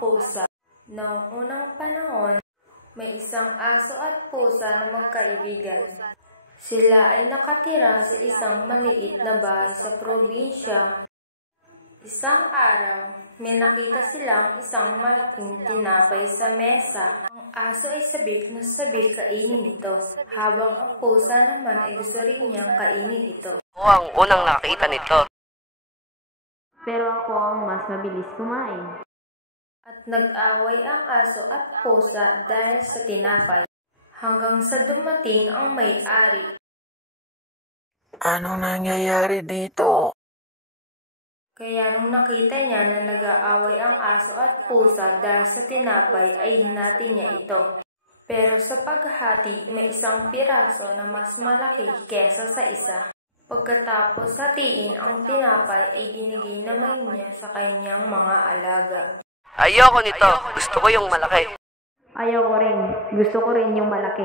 pusa. Noong unang panahon, may isang aso at pusa na magkaibigan. Sila ay nakatira sa isang maliit na bahay sa probinsya. Isang araw, may nakita silang isang malaking tinapay sa mesa. Ang aso ay sabik na sabik kainin ito, habang ang pusa naman ay gusto rin niyang kainin ito. Ako ang unang nakita nito. Pero ako ang mas mabilis kumain. At nag-away ang aso at pusa dahil sa tinapay, hanggang sa dumating ang may-ari. Anong nangyayari dito? Kaya nung nakita niya na nag-aaway ang aso at pusa dahil sa tinapay ay hinati niya ito. Pero sa paghati, may isang piraso na mas malaki kesa sa isa. Pagkatapos hatiin ang tinapay ay ginigay naman niya sa kanyang mga alaga. Ayoko nito. Gusto ko yung malaki. Ayoko rin. Gusto ko rin yung malaki.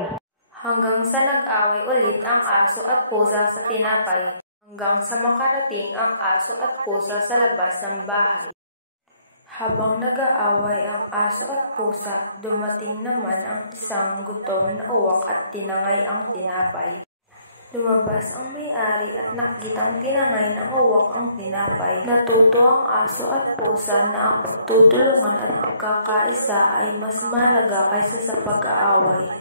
Hanggang sa nag-away ulit ang aso at pusa sa tinapay. Hanggang sa makarating ang aso at pusa sa labas ng bahay. Habang nag-aaway ang aso at pusa, dumating naman ang isang gutom na uwak at tinangay ang tinapay. Lumabas ang may-ari at nakitang tinangay ng uwak ang tinapay. Natuto ang aso at pusa na ang tutulungan at pagkakaisa ay mas mahalaga kaysa sa pag-aaway.